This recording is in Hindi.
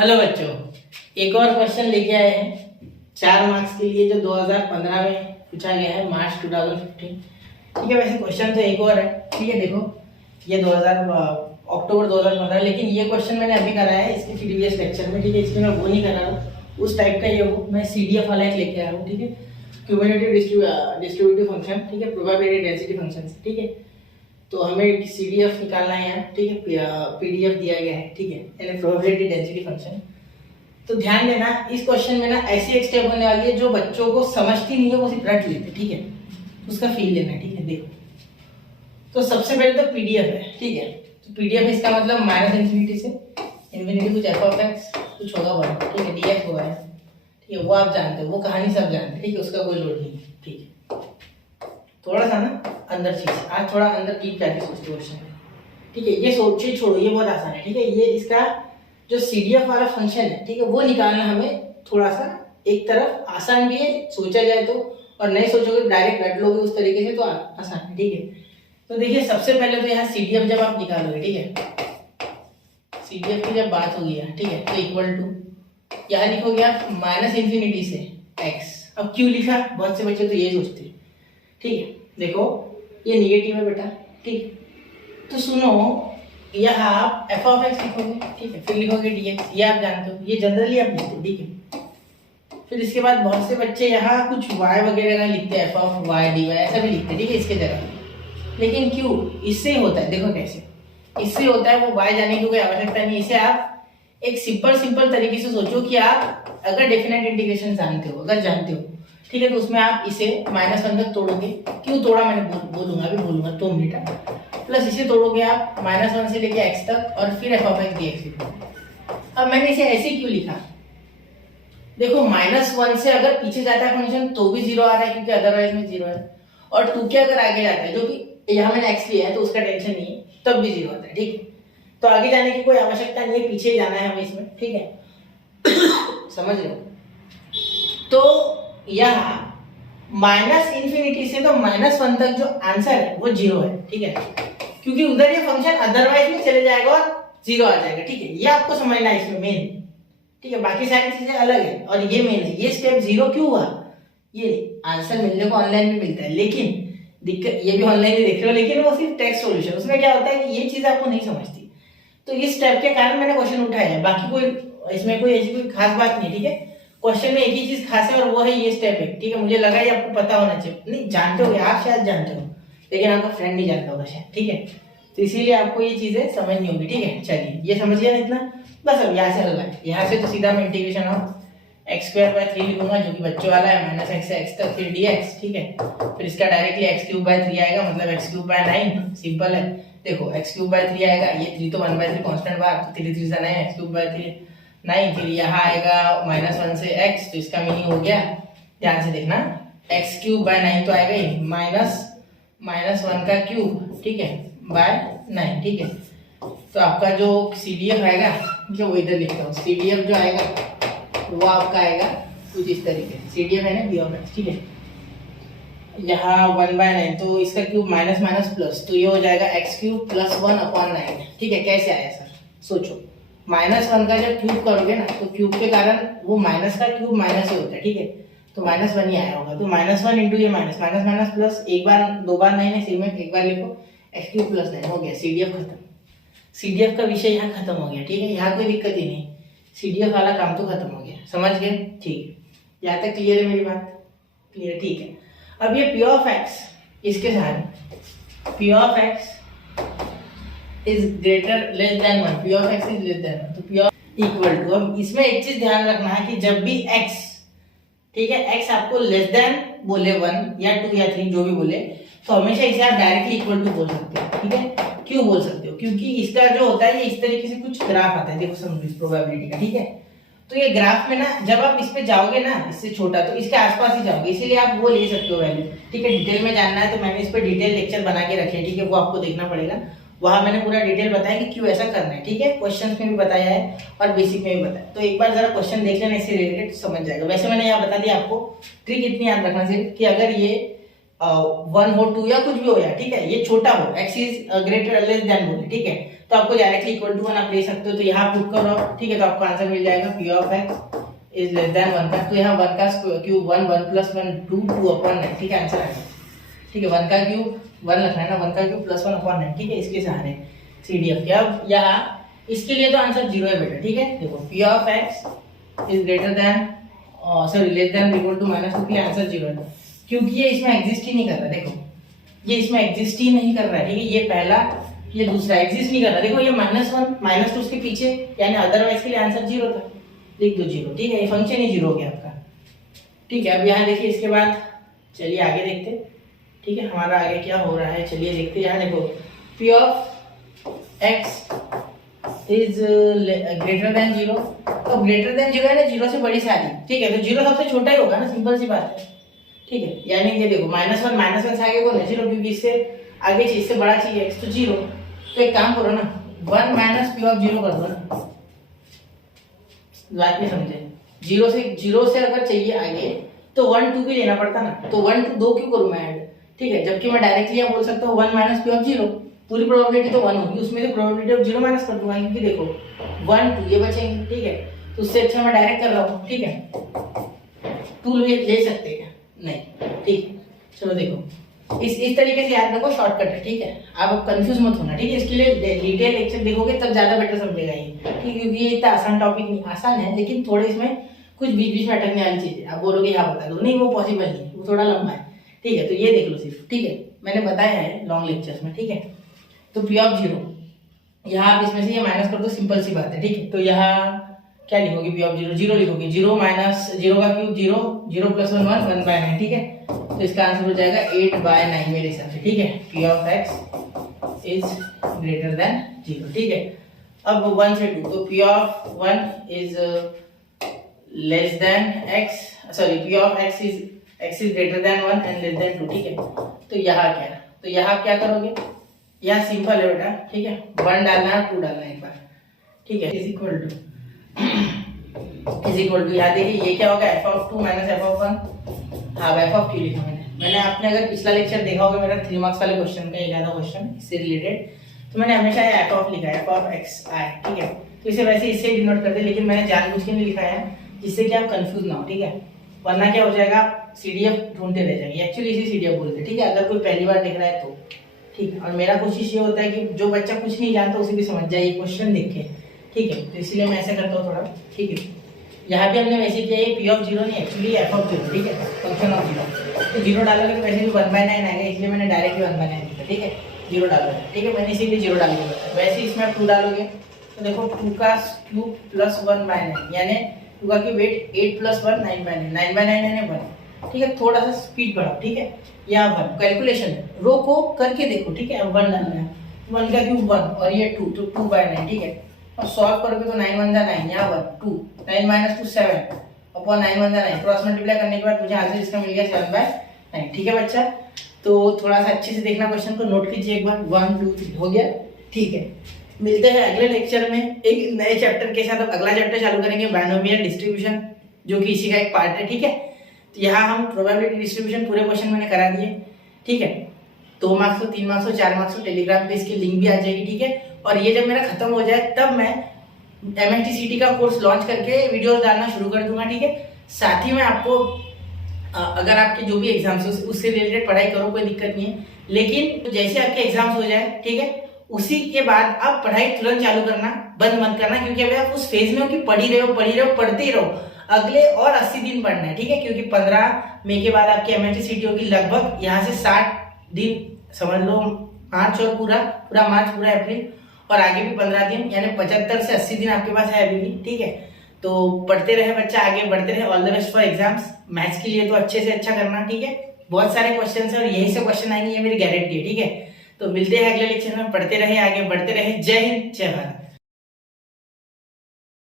हेलो बच्चों, एक और क्वेश्चन लेके आए हैं 4 मार्क्स के लिए जो 2015 में पूछा गया है, मार्च 2015। ठीक है, वैसे क्वेश्चन तो एक और है। ठीक है, देखो ये 2000 अक्टूबर 2015, लेकिन ये क्वेश्चन मैंने अभी कराया है इसके प्रीवियस लेक्चर में। ठीक है, इसलिए मैं वो नहीं कर रहा हूँ, उस टाइप का ये वो मैं CDF वाला एक लेके आया हूँ। ठीक है, क्यूमुलेटिव डिस्ट्रीब्यूटिव फंक्शन। ठीक है, प्रोबेबिलिटी डेंसिटी फंक्शन। ठीक है, तो हमें CDF निकालना है यहाँ। ठीक है, PDF दिया गया है। ठीक है, यानी प्रोबेबिलिटी डेंसिटी फंक्शन। तो ध्यान देना, इस क्वेश्चन में ना ऐसी एक स्टेप होने वाली है जो बच्चों को समझती नहीं है, वो सिर्फ रट लेते। ठीक है, उसका फील लेना है। ठीक है, देखो तो सबसे पहले तो PDF है। ठीक है, तो PDF इसका मतलब माइनस इन्फिनिटी से इन्फिनिटी कुछ f(x) कुछ होगा 1। ठीक है, dx हुआ है। ठीक है, वो आप जानते हो, वो कहानी सब जानते हैं। ठीक है, उसका कोई लोड नहीं है। ठीक है, थोड़ा सा ना अंदर चीज, आज थोड़ा अंदर डीप जाके सोचते क्वेश्चन में। ठीक है, ये सोचिए छोड़ो, ये बहुत आसान है। ठीक है, ये इसका जो CDF वाला फंक्शन है, ठीक है, वो निकालना हमें थोड़ा सा एक तरफ आसान भी है सोचा जाए तो, और नहीं सोचोगे डायरेक्ट रट लोगे उस तरीके से तो आसान है। ठीक है, तो देखिए सबसे पहले तो यहाँ CDF जब आप निकालोगे, ठीक है, CDF की जब बात होगी यहाँ, ठीक है, तो इक्वल टू यहाँ लिखोगे आप माइनस इन्फिनिटी से x। अब क्यों लिखा, बहुत से बच्चे तो ये सोचते हैं। ठीक है, देखो ये निगेटिव है बेटा। ठीक, तो सुनो, यहाँ आप f(x) लिखोगे। ठीक है, फिर लिखोगे dx, ये आप जानते हो, ये जनरली आप लिखते हो। ठीक है, फिर इसके बाद बहुत से बच्चे यहाँ कुछ y वगैरह का लिखते हैं, f(y) dy ऐसा भी लिखते हैं। ठीक है, इसके जगह, लेकिन क्यों, इससे होता है, देखो कैसे इससे होता है, वो y जाने की कोई आवश्यकता नहीं। इसे आप एक सिंपल तरीके से सोचो कि आप अगर डेफिनेट इंटीग्रेशन जानते हो, अगर जानते हो, ठीक है, तो उसमें आप इसे -1 तक तोड़ोगे। क्यों तोड़ा मैंने बोलूंगा, अभी बोलूंगा 2 मिनट। प्लस इसे तोड़ोगे आप -1 से लेके x तक, और फिर f(x) dx लिखोगे। अब मैंने इसे ऐसे क्यों लिखा, देखो -1 से अगर पीछे जाता है फंक्शन तो भी 0 आ रहा है, क्योंकि अदरवाइज में 0 है, और 2 के अगर आगे जाता है, जो कि यहाँ मैंने x लिया है तो उसका टेंशन नहीं है, तब भी 0 आता है। ठीक है, तो आगे जाने की कोई आवश्यकता नहीं है, पीछे जाना है हमें इसमें। ठीक है समझ लो, तो यहाँ माइनस इन्फिनिटी से तो -1 तक जो आंसर है वो 0 है। ठीक है, क्योंकि उधर ये फंक्शन अदरवाइज में चले जाएगा और 0 आ जाएगा। ठीक है, ये आपको समझना है इसमें मेन। ठीक है, बाकी सारी चीजें अलग है और ये मेन है। ये स्टेप 0 क्यों हुआ, ये आंसर मिलने को ऑनलाइन में मिलता है, लेकिन दिक्कत ये भी ऑनलाइन ही देख रहे हो, लेकिन वो सिर्फ टेक्स्ट सॉल्यूशन, उसमें क्या होता है कि ये चीज आपको नहीं समझती, तो इस स्टेप के कारण मैंने क्वेश्चन उठाया है। बाकी कोई इसमें कोई ऐसी कोई खास बात नहीं। ठीक है, क्वेश्चन में एक ही चीज खास है और वो है ये स्टेप है। ठीक है, मुझे लगा ये आपको पता होना चाहिए, नहीं जानते हो, आप शायद जानते हो, लेकिन आपका फ्रेंड नहीं जानता होगा शायद। ठीक है, तो इसीलिए आपको ये चीजें समझनी होगी। ठीक है, चलिए ये समझ लिया ना इतना, बस अब यहाँ से हल है। यहाँ से तो सीधा मैं इंटीग्रेशन ऑफ x²/3 लिखूंगा, जो कि बच्चों वाला है, -x से x तक, फिर dx। ठीक है, फिर इसका डायरेक्टली x³/3 आएगा, मतलब x³/9, सिंपल है। देखो x³/3 आएगा, ये 3 तो 1/3 कांस्टेंट बाहर, तो 3 3 9 x³/3 9, फिर यहाँ आएगा -1 से x, तो इसका मीनिंग हो गया, ध्यान से देखना, x³/9 तो आएगा ही, -1 का क्यूब। ठीक है, /9। ठीक है, तो आपका जो CDF आएगा, जो वो इधर लिखता हूँ, CDF जो आएगा वो आपका आएगा कुछ इस तरीके से, CDF है ना p(x). ठीक है, यहाँ 1/9, तो इसका क्यूब माइनस प्लस, तो ये हो जाएगा x³ + 1/9। ठीक है, कैसे आया सर, सोचो, -1 का जब क्यूब करोगे ना, तो क्यूब के कारण वो माइनस का क्यूब माइनस ही होता है। ठीक है, तो -1 ही आया होगा, तो -1 इंटू ये माइनस प्लस, एक बार 2 बार नहीं है, सिर्फ एक बार लिखो, x³ + 9 हो गया, CDF खत्म। CDF का विषय यहाँ खत्म हो गया। ठीक है, यहाँ कोई दिक्कत ही नहीं, CDF वाला काम तो खत्म हो गया, समझ गए। ठीक, यहाँ तक क्लियर है मेरी बात, क्लियर। ठीक है, अब ये p(x) इसके साथ p(x) is greater less than 1, p(x) is less than 1, तो p इक्वल टू, अब इसमें एक चीज ध्यान रखना है कि जब भी x, ठीक है, x आपको लेस देन बोले 1 या 2 या 3 जो भी बोले, तो हमेशा इसे आप डायरेक्टली इक्वल टू बोल सकते हो। ठीक है, क्यों बोल सकते हो, क्योंकि इसका जो होता है ये इस तरीके से कुछ ग्राफ आता है, देखो समझो इस प्रोबेबिलिटी का। ठीक है, तो ये ग्राफ में ना जब आप इस पे जाओगे ना, इससे छोटा, तो इसके आसपास ही जाओगे, इसीलिए आप वो ले सकते हो वैल्यू। ठीक है, डिटेल में जानना है तो मैंने इस पे डिटेल लेक्चर बना के रखे हैं। ठीक है, वो आपको देखना पड़ेगा, वहां मैंने पूरा डिटेल बताया कि क्यों ऐसा करना है। ठीक है, क्वेश्चंस में भी बताया है और बेसिक में भी बताया, तो एक बार जरा क्वेश्चन देख लेना, इससे रिलेटेड समझ जाएगा। वैसे मैंने यहाँ बता दिया आपको, ट्रिक इतनी याद रखना सिर्फ कि अगर ये 1 हो 2 या कुछ भी हो यार, ठीक है, ये छोटा हो, x is greater less than बोले, ठीक है, तो आपको डायरेक्टली इक्वल टू 1 आप ले सकते हो, तो यहाँ पुट करो, ठीक है, तो आपको आंसर मिल जाएगा P of x is less than 1 का, तो यहाँ 1 का क्यूब 1 1 प्लस 1 2 2 अपॉन 9, ठीक है, आंसर आ गया। ठीक है, 1 का क्यूब 1 लिखना है ना, 1 का क्यूब प्लस 1 अपॉन 9, ठीक है, इसके सहारे CDF के। अब यहाँ इसके लिए तो आंसर 0 है बेटा, ठीक है। देखो p of x is greater than sorry less than equal to minus 2 के लिए आंसर 0 है, क्योंकि ये इसमें एग्जिस्ट ही नहीं कर रहा। देखो ये इसमें एग्जिस्ट ही नहीं कर रहा है, ठीक है, ये पहला ये दूसरा एग्जिस्ट नहीं कर रहा। देखो ये -1 -2 उसके पीछे, यानी अदरवाइज के लिए आंसर 0 था, लिख दो 0, ठीक है, ये फंक्शन ही 0 हो गया आपका। ठीक है, अब यहाँ देखिए इसके बाद चलिए आगे देखते, ठीक है, हमारा आगे क्या हो रहा है, चलिए देखते। यहाँ देखो p of x is greater then 0, तो ग्रेटर देन 0 है ना, 0 से बड़ी सारी, ठीक है, तो 0 सबसे छोटा ही होगा ना, सिंपल सी बात है, ठीक है। यानी ये देखो -1 से आगे कौन है 0, क्योंकि इससे आगे चीज से बड़ा चाहिए x, तो 0, तो एक काम करो ना 1 माइनस पी ऑफ 0 कर दो ना, बात नहीं समझे, 0 से अगर चाहिए आगे तो 1 2 भी लेना पड़ता ना, तो 1 2 2 क्यों करूं मैं ऐड, ठीक है, जबकि मैं डायरेक्टली यहाँ बोल सकता हूँ 1 माइनस पी ऑफ 0, पूरी प्रोबेबिलिटी तो 1 होगी, उसमें से प्रोबेबिलिटी ऑफ 0 माइनस कर दूंगा, क्योंकि देखो 1 2 ये बचेंगे, ठीक है, तो उससे अच्छा मैं डायरेक्ट कर रहा हूँ, ठीक है, 2 ले सकते हैं नहीं, ठीक, चलो देखो इस तरीके से याद रखो, शॉर्टकट है, ठीक है, आप कंफ्यूज मत होना, ठीक है, इसके लिए डिटेल लेक्चर देखोगे तब ज्यादा बेटर समझेगा ये, ठीक है, क्योंकि ये इतना आसान टॉपिक नहीं, आसान है लेकिन थोड़े इसमें कुछ बीच बीच में अटकने वाली चीजें, आप बोलोगे यहाँ बता दो, नहीं वो पॉसिबल नहीं है, वो थोड़ा लंबा है, ठीक है, तो ये देख लो सिर्फ, ठीक है, मैंने बताया है लॉन्ग लेक्चर्स में, ठीक है। तो पी ऑफ 0 यहाँ आप इसमें से ये माइनस कर दो, सिंपल सी बात है, ठीक है, तो यहाँ क्या लिखोगे पी ऑफ 0 0 लिखोगे, 0 माइनस 0 का क्यूब 0 0 प्लस 1 1 1/9, ठीक है, तो इसका आंसर हो जाएगा 8/9 मेरे हिसाब से, ठीक है, P of x is greater then 0, ठीक है। अब 1 से 2, तो P of 1 is less than x, sorry P of x is greater then 1 and less than 2, ठीक है, तो यहाँ क्या, तो यहाँ क्या करोगे, यहाँ सिंपल है बेटा, ठीक है, 1 डालना है 2 डालना है एक बार, ठीक है, इज इक्वल टू यहाँ देखिए ये क्या होगा f(2 - f(1), हाँ f(q) लिखा मैंने आपने अगर पिछला लेक्चर देखा होगा मेरा 3 मार्क्स वाले क्वेश्चन का, 11 क्वेश्चन इससे रिलेटेड, तो मैंने हमेशा f लिखा है, f(x(i), ठीक है, तो इसे वैसे इससे डिनोट करते, लेकिन मैंने जानबूझ के नहीं लिखा है जिससे कि आप कंफ्यूज ना हो, ठीक है, वरना क्या हो जाएगा CDF ढूंढते रह जाएंगे, एक्चुअली इसे CDF बोलते हैं, ठीक है, अगर कोई पहली बार देख रहा है तो, ठीक है, और मेरा कोशिश ये होता है कि जो बच्चा कुछ नहीं जानता उसे भी समझ जाए ये क्वेश्चन देख के, ठीक है, तो इसीलिए मैं ऐसा करता हूँ थोड़ा, ठीक है। यहाँ भी हमने वैसे किया है, पी ऑफ 0 नहीं, एक्चुअली f(0), ठीक है, फंक्शन ऑफ 0, तो 0 डालोगे तो वैसे भी 1/9 आएगा, इसलिए मैंने डायरेक्टली 1/9 लिखा, ठीक है, 0 डालोगे, ठीक है, मैंने इसीलिए 0 डाल के बताया। वैसे इसमें आप 2 डालोगे तो देखो 2 का क्यूब प्लस 1/9, यानी 2 का क्यूब 8 प्लस 1 9/9, 9/9 यानी 1, ठीक है, थोड़ा सा स्पीड बढ़ाओ, ठीक है, यहाँ 1 कैलकुलेशन है, रो को करके देखो, ठीक है, अब 1 डालना है, 1 का क्यूब 1 और ये 2, तो 2/9, ठीक है, और सॉल्व करोगे तो 9 1 जा 9, यहाँ 1 2, 9 - 2 7 अपॉन 9 1 जा 9, क्रॉस मल्टीप्लाई करने के बाद मुझे आंसर इसका मिल गया 7/9, ठीक है बच्चा। तो थोड़ा सा अच्छे से देखना क्वेश्चन को, नोट कीजिए एक बार, 1 2 3 हो गया, ठीक है। मिलते हैं अगले लेक्चर में एक नए चैप्टर के साथ। अब अगला चैप्टर चालू करेंगे बायनोमियल डिस्ट्रीब्यूशन, जो कि इसी का एक पार्ट है, ठीक है। तो यहाँ हम प्रोबेबिलिटी डिस्ट्रीब्यूशन पूरे क्वेश्चन मैंने करा दिए, ठीक है, 2 मार्क्स हो, 3 मार्क्स हो, 4 मार्क्स हो, टेलीग्राम पे इसकी लिंक भी आ जाएगी, ठीक है। और ये जब मेरा खत्म हो जाए तब मैं MSTCT का कोर्स लॉन्च करके वीडियोस डालना शुरू कर दूंगा, ठीक है। साथ ही में आपको अगर आपके जो भी एग्जाम्स हो उससे रिलेटेड पढ़ाई करो, कोई दिक्कत नहीं है, लेकिन जैसे आपके एग्जाम्स हो जाए, ठीक है, उसी के बाद आप पढ़ाई तुरंत चालू करना, बंद मत करना, क्योंकि अभी आप उस फेज में हो कि पढ़ ही रहे हो, पढ़ते ही रहो, अगले और 80 दिन पढ़ना है, ठीक है, क्योंकि 15 मई के बाद आपकी MSTCT होगी, लगभग यहाँ से 60 दिन समझ लो, मार्च और पूरा मार्च, पूरा अप्रैल और आगे भी 15 दिन, यानी 75 से 80 दिन आपके पास है अभी भी, ठीक है। तो पढ़ते रहे बच्चा, आगे बढ़ते रहे, all the best for exams. Maths के लिए तो अच्छे से अच्छा करना, ठीक है, बहुत सारे क्वेश्चन है और यही से क्वेश्चन आएंगे, ये मेरी गारंटी है, ठीक है। तो मिलते हैं अगले लेक्चर में, पढ़ते रहे, आगे बढ़ते रहे, जय हिंद, जय भारत।